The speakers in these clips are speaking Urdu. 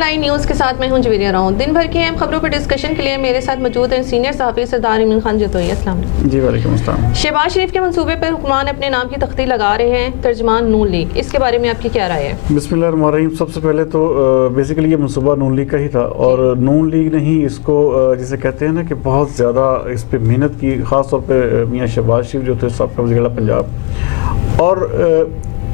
9 نیوز کے ساتھ میں ہوں جویریہ راؤں. دن بھر کی اہم خبروں پر ڈسکشن کے لیے میرے ساتھ موجود ہیں سینئر صحافی سردار امین خان جتوئی. السلام علیکم. جی وعلیکم السلام. شہباز شریف کے منصوبے پر حکمران اپنے نام کی تختی لگا رہے ہیں, ترجمان نون لیگ, اس کے بارے میں آپ کی کیا رائے ہے؟ بسم اللہ الرحمن الرحیم. سب سے پہلے تو بیسیکلی یہ منصوبہ نون لیگ کا ہی تھا, اور نون لیگ نے ہی اس کو جسے کہتے ہیں نا کہ بہت زیادہ اس پہ محنت کی, خاص طور پہ میاں شہباز شریف جو تھے سابقہ وزیر اعلیٰ پنجاب. اور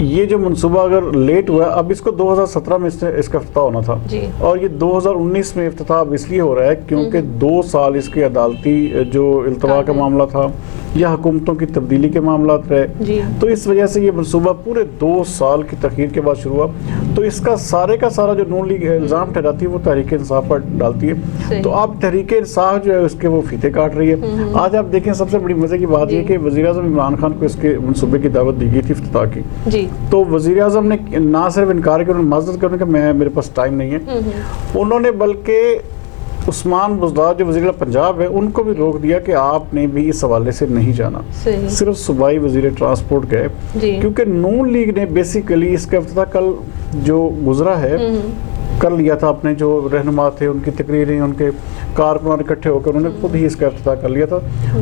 یہ جو منصوبہ اگر لیٹ ہوا ہے, اب اس کو 2017 میں اس کا افتتاح ہونا تھا, اور یہ 2019 میں افتتاح اب اس لیے ہو رہا ہے کیونکہ 2 سال اس کے عدالتی جو التوا کا معاملہ تھا یا حکومتوں کی تبدیلی کے معاملات رہے, تو اس وجہ سے یہ منصوبہ پورے 2 سال کی تاخیر کے بعد شروع ہوا. تو اس کا سارا جو نون لیگ الزام ٹھہراتی ہے وہ تحریک انصاف پر ڈالتی ہے. تو اب تحریک انصاف جو ہے اس کے وہ فیتے کاٹ رہی ہے. آج آپ دیکھیں سب سے بڑی مزے کی بات یہ کہ وزیر اعظم عمران خان کو اس کے منصوبے کی دعوت دی گئی تھی افتتاح کی, تو وزیر اعظم نے نہ صرف انکار کیا, انہوں نے معذرت کرنے کہ میرے پاس ٹائم نہیں ہے, انہوں نے بلکہ عثمان بزدار جو وزیر اعلیٰ پنجاب ہے ان کو بھی روک دیا کہ آپ نے بھی اس حوالے سے نہیں جانا, صرف صوبائی وزیر ٹرانسپورٹ گئے, کیونکہ نون لیگ نے بیسیکلی اس کا افتتاح کل جو گزرا ہے کر لیا تھا. اپنے جو رہنما تھے ان کی تقریریں, ان کے کارکنان اکٹھے ہو کر انہوں نے خود ہی اس کا افتتاح کر لیا تھا.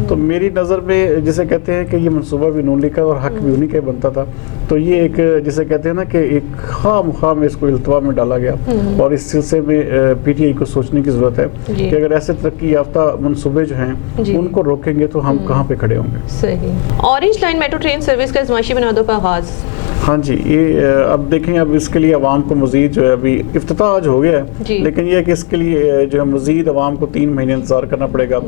تو میری نظر میں جسے کہتے ہیں کہ یہ منصوبہ بھی نون لیگ کا اور حق بھی انہی کا بنتا تھا, تو یہ ایک جسے کہتے ہیں نا کہ ایک خواہ میں اس کو التوا میں ڈالا گیا. اور اس سلسلے میں پی ٹی آئی کو سوچنے کی ضرورت ہے کہ اگر ایسے ترقی یافتہ منصوبے جو ہیں ان کو روکیں گے تو ہم کہاں پہ کھڑے ہوں گے. صحیح. Orange line metro train service کا ازمائشی بنیادوں پر آغاز. ہاں جی, یہ اب دیکھیں اب اس کے لیے عوام کو مزید جو ہے ابھی افتتاح آج ہو گیا ہے, لیکن یہ کہ اس کے لیے جو ہے مزید عوام کو 3 مہینے انتظار کرنا پڑے گا,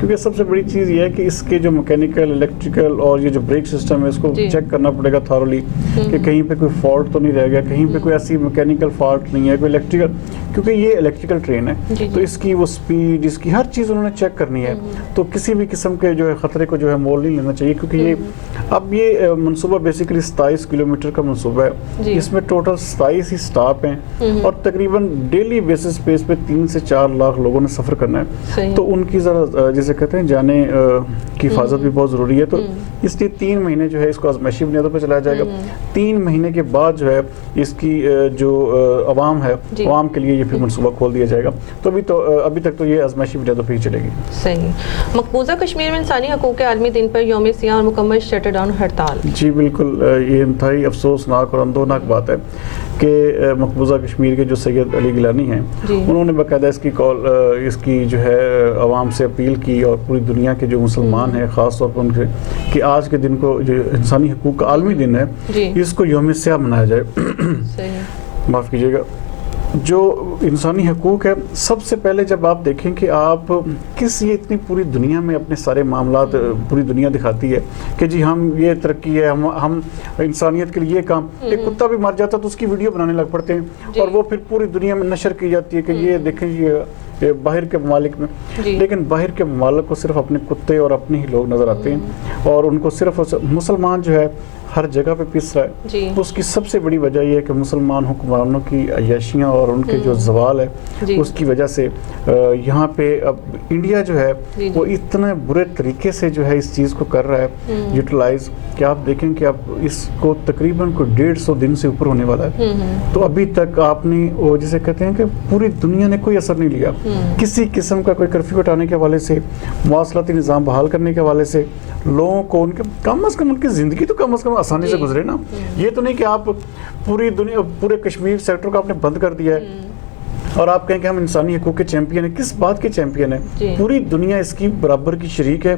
کیونکہ سب سے بڑی چیز یہ ہے کہ اس کے جو میکینیکل, الیکٹریکل اور یہ جو بریک سسٹم ہے اس کو چیک کرنا پڑے گا تھارولی کہ کہیں پہ کوئی فالٹ تو نہیں رہ گیا, کہیں پہ کوئی ایسی میکینیکل فالٹ نہیں ہے, کوئی الیکٹریکل, کیونکہ یہ الیکٹریکل ٹرین ہے تو اس کی وہ سپیڈ, اس کی ہر چیز انہوں نے چیک کرنی ہے. تو کسی بھی قسم کے جو ہے خطرے کو جو ہے مول نہیں لینا چاہیے, کیونکہ یہ منصوبہ بیسیکلی 27 کلومیٹر کا منصوبہ ہے. اس میں ٹوٹل 27 ہی سٹاپ ہیں, اور تقریباً ڈیلی بیسس پہ اس پہ 3 سے 4 لاکھ لوگوں نے سفر کرنا ہے. تو ان کی ذرا جسے کہتے ہیں جانے کی حفاظت بھی بہت ضروری ہے. تو اس لیے 3 مہینے جو ہے اس کو آزمائشی بنیادوں پہ چلایا جائے گا. 3 مہینے کے بعد جو ہے اس کی جو عوام ہے, عوام کے لیے یہ پھر منصوبہ کھول دیا جائے گا. تو ابھی تک تو یہ آزمائشی بنیادوں پہ ہی چلے گی. صحیح. مقبوضہ کشمیر میں انسانی حقوق کے عالمی دن پر یوم سیاہ اور مکمل شٹر ڈاؤن ہڑتال. جی بالکل, یہ انتہائی افسوسناک اور اندوہناک بات ہے کہ مقبوضہ کشمیر کے جو سید علی گیلانی ہیں انہوں نے باقاعدہ اس کی جو ہے عوام سے اپیل کی, اور پوری دنیا کے جو مسلمان ہیں خاص طور پر ان کے کہ آج کے دن کو جو انسانی حقوق کا عالمی دن ہے اس کو یوم سیاہ منایا جائے. معاف کیجیے گا. جو انسانی حقوق ہے, سب سے پہلے جب آپ دیکھیں کہ آپ یہ اتنی پوری دنیا میں اپنے سارے معاملات پوری دنیا دکھاتی ہے کہ جی ہم یہ ترقی ہے, ہم انسانیت کے لیے کام, ایک کتا بھی مر جاتا تو اس کی ویڈیو بنانے لگ پڑتے ہیں اور وہ پھر پوری دنیا میں نشر کی جاتی ہے کہ یہ دیکھیں یہ باہر کے ممالک میں. لیکن باہر کے ممالک کو صرف اپنے کتے اور اپنے ہی لوگ نظر آتے ہیں, اور ان کو صرف مسلمان جو ہے ہر جگہ پہ پس رہا ہے. اس کی سب سے بڑی وجہ یہ ہے کہ مسلمان حکمرانوں کی عیاشیاں اور ان کے جو زوال ہے اس کی وجہ سے یہاں پہ اب انڈیا جو ہے وہ اتنے برے طریقے سے جو ہے اس چیز کو کر رہا ہے یوٹیلائز, کہ آپ دیکھیں کہ اب اس کو تقریباً کوئی 150 دن سے اوپر ہونے والا ہے. تو ابھی تک آپ نے وہ جسے کہتے ہیں کہ پوری دنیا نے کوئی اثر نہیں لیا کسی قسم کا, کوئی کرفیو ہٹانے کے حوالے سے, مواصلاتی نظام بحال کرنے کے حوالے سے, لوگوں کو ان کے کم از کم ان کی زندگی تو کم از کم آسانی سے گزرے نا. یہ تو نہیں کہ آپ پوری دنیا, پورے کشمیر سیکٹر کو آپ نے بند کر دیا ہے اور آپ کہیں کہ ہم انسانی حقوق کے چیمپئن ہیں. کس بات کے چیمپئن ہیں؟ پوری دنیا اس کی برابر کی شریک ہے.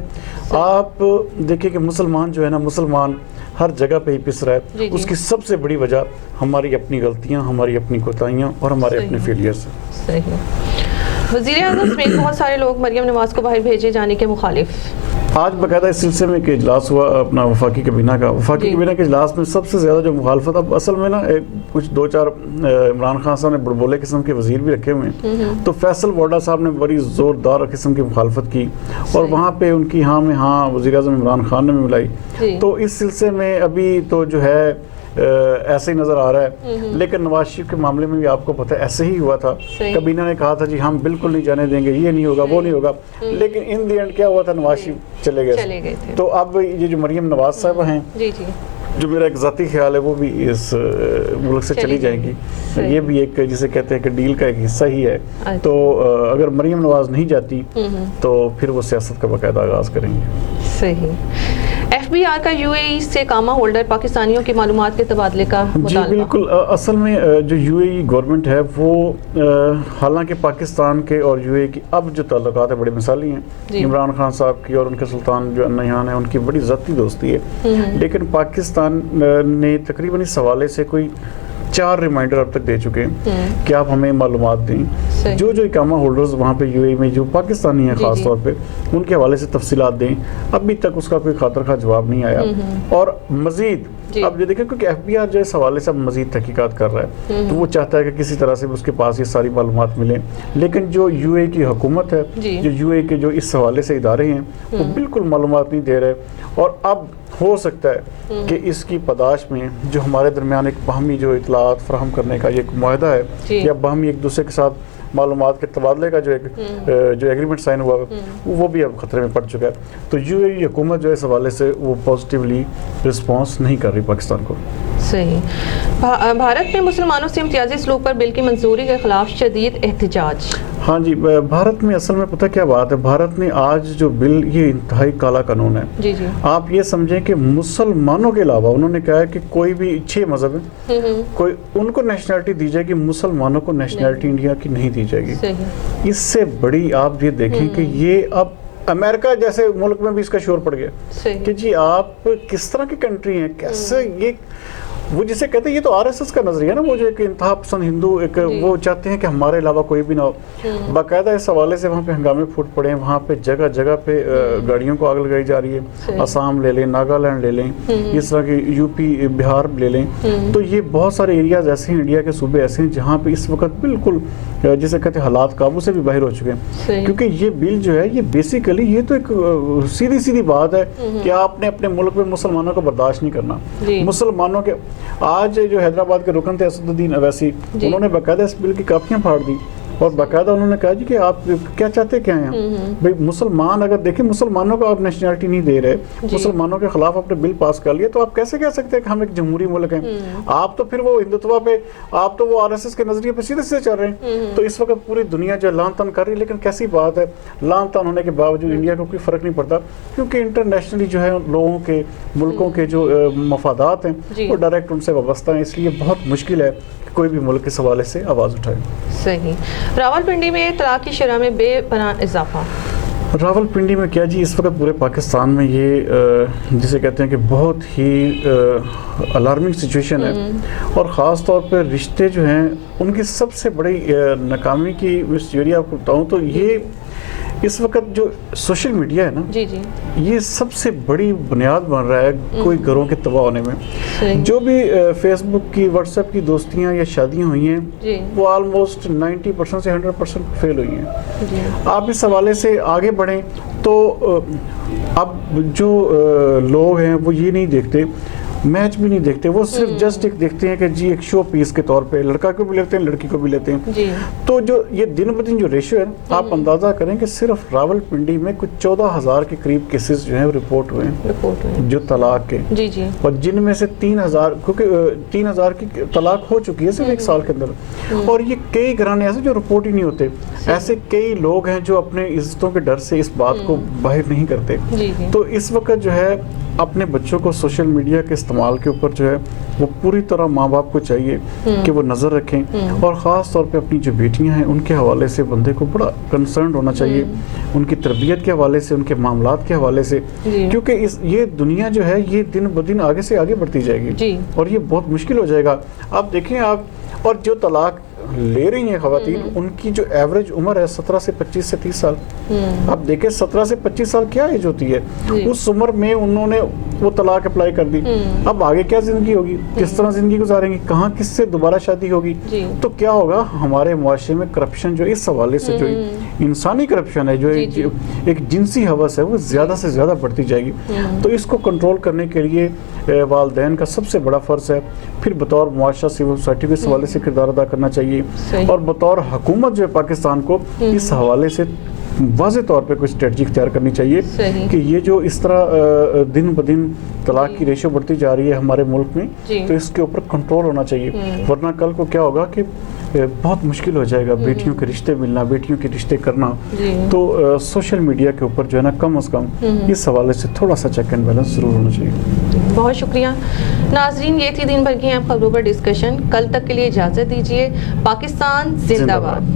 آپ دیکھیں کہ مسلمان جو ہے نا, مسلمان ہر جگہ پہ ہی پس رہا ہے. اس کی سب سے بڑی وجہ ہماری اپنی غلطیاں, ہماری اپنی کوتاہیاں اور ہمارے اپنے فیلئرز ہیں. وزیر اعظم سمیت بہت سارے لوگ مریم نواز کو باہر بھیجے جانے کے مخالف. آج باقاعدہ اس سلسلے میں کہ اجلاس ہوا اپنا وفاقی کابینہ کا. وفاقی کابینہ کے اجلاس میں سب سے زیادہ جو مخالفت, اب اصل میں نا کچھ 2-4 عمران خان صاحب نے بڑبولے قسم کے وزیر بھی رکھے ہوئے ہیں, تو فیصل ووڈا صاحب نے بڑی زوردار قسم کی مخالفت کی اور وہاں پہ ان کی ہاں میں ہاں وزیر اعظم عمران خان نے بھی ملائی. تو اس سلسلے میں ابھی تو جو ہے ایسے ہی نظر آ رہا ہے. لیکن نواز شریف کے معاملے میں بھی آپ کو پتہ ایسے ہی ہوا تھا. کابینہ نے کہا تھا جی ہم بالکل نہیں جانے دیں گے, یہ نہیں ہوگا, وہ نہیں ہوگا, لیکن ان دی اینڈ کیا ہوا تھا, نواز شریف چلے گئے. تو اب یہ جو مریم نواز صاحبہ ہیں جو میرا ایک ذاتی خیال ہے وہ بھی اس ملک سے چلی جائیں گی. یہ بھی ایک جسے کہتے ہیں کہ ڈیل کا ایک حصہ ہی ہے. تو اگر مریم نواز نہیں جاتی تو پھر وہ سیاست کا باقاعدہ آغاز کریں گے. صحیح. ایف بی آر کا یو اے ای سے کامہ ہولڈر پاکستانیوں کے معلومات کے تبادلے کا جی بالکل. اصل میں جو یو اے ای گورنمنٹ ہے وہ حالانکہ پاکستان کے اور یو اے ای کی اب جو تعلقات ہیں بڑے مثالی ہیں. عمران خان صاحب کی اور ان کے سلطان جو نہیان ہیں ان کی بڑی ذاتی دوستی ہے. لیکن پاکستان نے تقریباً اس حوالے سے کوئی 4 ریمائنڈر اب تک دے چکے ہیں کہ آپ ہمیں معلومات دیں. جو اقامہ ہولڈرز وہاں پہ یو اے ای میں جو پاکستانی ہیں خاص طور پہ ان کے حوالے سے تفصیلات دیں. ابھی تک اس کا کوئی خاطر خواہ جواب نہیں آیا. اور مزید اب یہ دیکھیں کیونکہ ایف بی آر جو اس حوالے سے اب مزید تحقیقات کر رہا ہے تو وہ چاہتا ہے کہ کسی طرح سے اس کے پاس یہ ساری معلومات ملیں. لیکن جو یو اے ای کی حکومت ہے, جو یو اے ای کے جو اس حوالے سے ادارے ہیں وہ بالکل معلومات نہیں دے رہے. اور اب ہو سکتا ہے کہ اس کی پداش میں جو ہمارے درمیان ایک باہمی جو اطلاعات فراہم کرنے کا یہ ایک معاہدہ ہے یا باہمی ایک دوسرے کے ساتھ معلومات کے تبادلے کا جو ایگریمنٹ سائن ہوا وہ بھی اب خطرے میں پڑ چکا ہے. تو یو اے ای حکومت جو اس حوالے سے وہ پازیٹیولی رسپانس نہیں کر رہی پاکستان کو. صحیح. بھارت میں مسلمانوں سے امتیازی سلوک پر بل کی منظوری کے خلاف شدید احتجاج. ہاں جی, بھارت میں اصل میں پتہ کیا بات ہے, بھارت میں آج جو بل یہ انتہائی کالا قانون ہے. جی جی. آپ یہ سمجھیں کہ مسلمانوں کے علاوہ انہوں نے کہا ہے کہ کوئی بھی 6 مذہب ہیں کوئی ان کو نیشنلٹی دی جائے گی, مسلمانوں کو نیشنلٹی انڈیا کی نہیں دی جائے گی. اس سے بڑی آپ یہ دیکھیں کہ یہ اب امریکہ جیسے ملک میں بھی اس کا شور پڑ گیا کہ جی آپ کس طرح کی کنٹری ہیں, کیسے یہ وہ جسے کہتے ہیں یہ تو آر ایس ایس کا نظریہ ہے نا, وہ جو ایک انتہا پسند ہندو ایک وہ چاہتے ہیں کہ ہمارے علاوہ کوئی بھی نہ ہو. باقاعدہ اس حوالے سے وہاں پہ ہنگامے پھوٹ پڑے ہیں, وہاں پہ جگہ جگہ پہ گاڑیوں کو آگ لگائی جا رہی ہے. آسام لے لیں, ناگالینڈ لے لیں, اس طرح کی یو پی بہار لے لیں. تو یہ بہت سارے ایریاز ایسے ہیں, انڈیا کے صوبے ایسے ہیں جہاں پہ اس وقت بالکل جسے کہتے ہیں حالات قابو سے بھی باہر ہو چکے ہیں. کیونکہ یہ بل جو ہے یہ بیسیکلی یہ تو ایک سیدھی بات ہے کہ آپ نے اپنے ملک میں مسلمانوں کو برداشت نہیں کرنا. مسلمانوں کے آج جو حیدرآباد کے رکن تھے اسد الدین اویسی, انہوں نے باقاعدہ اس بل کی کاپیاں پھاڑ دی اور باقاعدہ انہوں نے کہا جی کہ آپ کیا چاہتے کیا ہیں بھئی مسلمان اگر دیکھیں مسلمانوں کو آپ نیشنلٹی نہیں دے رہے, مسلمانوں کے خلاف آپ نے بل پاس کر لیا تو آپ کیسے کہہ سکتے ہیں کہ ہم ایک جمہوری ملک ہیں. آپ تو پھر وہ ہندوتوا پہ آپ تو وہ آر ایس ایس کے نظریے پہ سیدھے چل رہے ہیں. تو اس وقت پوری دنیا جو لان تان کر رہی ہے, لیکن کیسی بات ہے لان تان ہونے کے باوجود انڈیا کو کوئی فرق نہیں پڑتا کیونکہ انٹرنیشنلی جو ہے لوگوں کے ملکوں کے جو مفادات ہیں وہ ڈائریکٹ ان سے وابستہ ہیں. اس لیے بہت مشکل ہے کوئی بھی ملک اس حوالے سے آواز اٹھائے. صحیح. راولپنڈی میں طلاق کی شرح میں بے پناہ اضافہ. راولپنڈی میں کیا جی اس وقت پورے پاکستان میں یہ جسے کہتے ہیں کہ بہت ہی الارمنگ سچویشن ہے. اور خاص طور پہ رشتے جو ہیں ان کی سب سے بڑی ناکامی کی مسٹیری آپ کو بتاؤں تو یہ اس وقت جو سوشل میڈیا ہے نا, جی جی, یہ سب سے بڑی بنیاد بن رہا ہے کوئی گھروں کے تباہ ہونے میں. جو بھی فیس بک کی واٹس ایپ کی دوستیاں یا شادیاں ہوئی ہیں وہ آلموسٹ 90% سے 100% فیل ہوئی ہیں. آپ اس حوالے سے آگے بڑھیں تو اب جو لوگ ہیں وہ یہ نہیں دیکھتے, میچ بھی نہیں دیکھتے, وہ صرف جسٹ ایک دیکھتے ہیں کہ جی ایک شو پیس کے طور پہ لڑکا کو بھی لیتے ہیں لڑکی کو بھی لیتے ہیں. تو جو یہ دن بدن جو ریشو ہے آپ اندازہ کریں کہ صرف راولپنڈی میں کچھ 14,000 کے قریب کیسز جو ہیں رپورٹ ہوئے ہیں جو طلاق کے, اور جن میں سے 3,000 کیونکہ 3,000 کی طلاق ہو چکی ہے صرف ایک سال کے اندر. اور یہ کئی گھرانے ایسے جو رپورٹ ہی نہیں ہوتے, ایسے کئی لوگ ہیں جو اپنے عزتوں کے ڈر سے اس بات کو باہر نہیں کرتے. تو اس وقت جو ہے اپنے بچوں کو سوشل میڈیا کے استعمال کے اوپر جو ہے وہ پوری طرح ماں باپ کو چاہیے کہ وہ نظر رکھیں, اور خاص طور پہ اپنی جو بیٹیاں ہیں ان کے حوالے سے بندے کو بڑا کنسرنڈ ہونا چاہیے, ان کی تربیت کے حوالے سے, ان کے معاملات کے حوالے سے, کیونکہ یہ دنیا جو ہے یہ دن بدن آگے سے آگے بڑھتی جائے گی اور یہ بہت مشکل ہو جائے گا. آپ دیکھیں آپ, اور جو طلاق لے رہی ہیں خواتین ان کی جو ایوریج عمر ہے 17 سے 25 سے 30 سال. آپ دیکھیں 17 سے 25 سال کیا ایج ہوتی ہے, اس عمر میں انہوں نے وہ طلاق اپلائی کر دی. اب آگے کیا زندگی ہوگی, کس طرح زندگی گزاریں گی, کہاں کس سے دوبارہ شادی ہوگی, تو کیا ہوگا ہمارے معاشرے میں کرپشن جو اس حوالے سے جو انسانی کرپشن ہے, جو ایک جنسی ہوس ہے, وہ زیادہ سے زیادہ بڑھتی جائے گی. تو اس کو کنٹرول کرنے کے لیے والدین کا سب سے بڑا فرض ہے, پھر بطور معاشرہ سول سوسائٹی کو اس حوالے سے کردار ادا کرنا چاہیے, اور بطور حکومت جو ہے پاکستان کو اس حوالے سے واضح طور پہ کوئی اسٹریٹجی اختیار کرنی چاہیے کہ یہ جو اس طرح دن بدن طلاق کی ریشو بڑھتی جا رہی ہے ہمارے ملک میں تو اس کے اوپر کنٹرول ہونا چاہیے، ورنہ کل کو کیا ہوگا کہ بہت مشکل ہو جائے گا بیٹیوں کے رشتے ملنا، بیٹیوں کے رشتے کرنا۔ تو سوشل میڈیا کے اوپر جو ہے نا کم از کم اس حوالے سے تھوڑا سا چیک اینڈ بیلنس ضرور ہونا چاہیے۔ بہت شکریہ ناظرین، یہ تھی دن بھر کی اہم خبروں پر ڈسکشن۔ کل تک کے لیے اجازت دیجیے۔ پاکستان زندہ باد۔